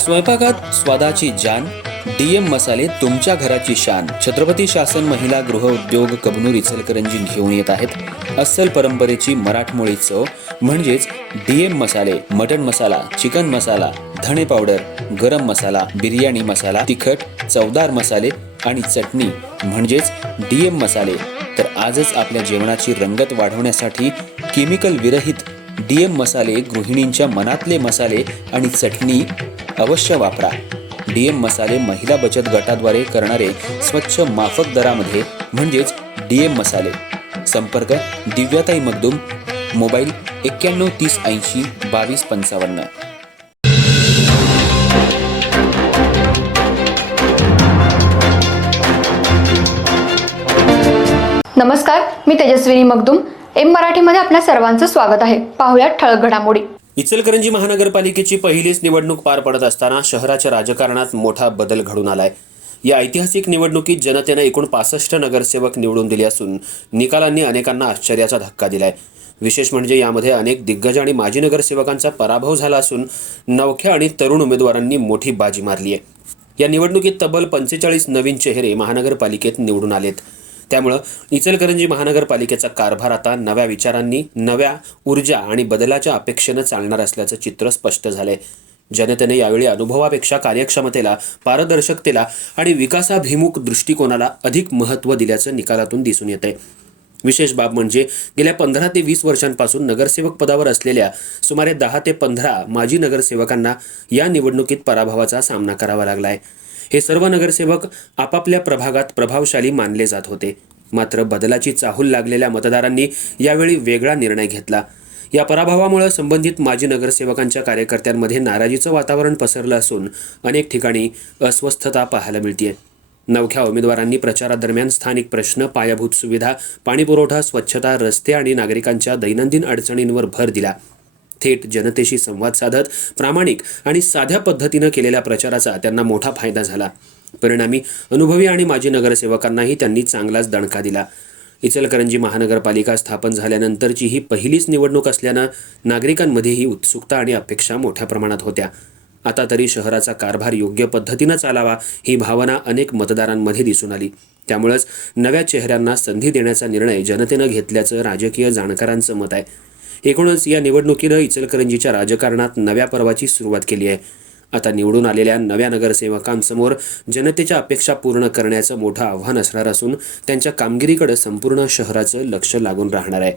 स्वयंपाकात स्वादाची जान, डीएम मसाले तुमच्या घराची शान. छत्रपती शासन महिला गृह उद्योग कबनूर इचलकरंजी घेऊन येत आहेत अस्सल परंपरेची मराठमोळी चव म्हणजेच डीएम मसाले. मटन मसाला, चिकन मसाला, धणे पावडर, गरम मसाला, बिर्याणी मसाला, तिखट चवदार मसाले आणि चटणी म्हणजेच डीएम मसाले. तर आजच आपल्या जेवणाची रंगत वाढवण्यासाठी केमिकल विरहित डीएम मसाले, गृहिणींच्या मनातले मसाले आणि चटणी अवश्य वापरा. डीएम मसाले महिला बचत गटाद्वारे करणारे स्वच्छ माफक दरामध्ये म्हणजेच डीएम मसाले. संपर्क दिव्याताई मगदूम, मोबाईल 91 30 80 22 55. नमस्कार, मी तेजस्विनी मगदूम. एम मराठीमध्ये आपल्या सर्वांचं स्वागत आहे. पाहूयात ठळक घडामोडी. इचलकरंजी महानगरपालिकेची पहिलीच निवडणूक पार पडत असताना शहराच्या राजकारणात मोठा बदल घडून आलाय. या ऐतिहासिक निवडणुकीत जनतेने एकूण 65 नगरसेवक निवडून दिले असून निकालांनी अनेकांना आश्चर्याचा धक्का दिलाय. विशेष म्हणजे यामध्ये अनेक दिग्गज आणि माजी नगरसेवकांचा पराभव झाला असून नवख्या आणि तरुण उमेदवारांनी मोठी बाजी मारली आहे. या निवडणुकीत तब्बल 45 नवीन चेहरे महानगरपालिकेत निवडून आलेत. त्यामुळं इचलकरंजी महानगरपालिकेचा कारभार आता नव्या विचारांनी, नव्या ऊर्जा आणि बदलाच्या अपेक्षेनं चालणार असल्याचं चित्र स्पष्ट झालंय. जनतेने यावेळी अनुभवापेक्षा कार्यक्षमतेला, पारदर्शकतेला आणि विकासाभिमुख दृष्टिकोनाला अधिक महत्त्व दिल्याचं निकालातून दिसून येतंय. विशेष बाब म्हणजे गेल्या 15 ते 20 वर्षांपासून नगरसेवक पदावर असलेल्या सुमारे 10 ते 15 माजी नगरसेवकांना या निवडणुकीत पराभवाचा सामना करावा लागलाय. हे सर्व नगरसेवक आपापल्या प्रभागात प्रभावशाली मानले जात होते. मात्र बदलाची चाहूल लागलेल्या मतदारांनी यावेळी वेगळा निर्णय घेतला. या पराभवामुळे संबंधित माजी नगरसेवकांच्या कार्यकर्त्यांमध्ये नाराजीचं वातावरण पसरलं असून अनेक ठिकाणी अस्वस्थता पाहायला मिळतेय. नवख्या उमेदवारांनी प्रचारादरम्यान स्थानिक प्रश्न, पायाभूत सुविधा, पाणीपुरवठा, स्वच्छता, रस्ते आणि नागरिकांच्या दैनंदिन अडचणींवर भर दिला. थेट जनतेशी संवाद साधत प्रामाणिक आणि साध्या पद्धतीनं केलेल्या प्रचाराचा त्यांना मोठा फायदा झाला. परिणामी अनुभवी आणि माजी नगरसेवकांनाही त्यांनी चांगलाच दणका दिला. इचलकरंजी महानगरपालिका स्थापन झाल्यानंतरची ही पहिलीच निवडणूक असल्यानं नागरिकांमध्येही उत्सुकता आणि अपेक्षा मोठ्या प्रमाणात होत्या. आता तरी शहराचा कारभार योग्य पद्धतीनं चालावा ही भावना अनेक मतदारांमध्ये दिसून आली. त्यामुळेच नव्या चेहऱ्यांना संधी देण्याचा निर्णय जनतेनं घेतल्याचं राजकीय जाणकारांचं मत आहे. एकूणच या निवडणुकीनं इचलकरंजीच्या राजकारणात नव्या पर्वाची सुरुवात केली आहे. आता निवडून आलेल्या नव्या नगरसेवकांसमोर जनतेच्या अपेक्षा पूर्ण करण्याचं मोठं आव्हान असणार असून त्यांच्या कामगिरीकडे संपूर्ण शहराचं लक्ष लागून राहणार आहे.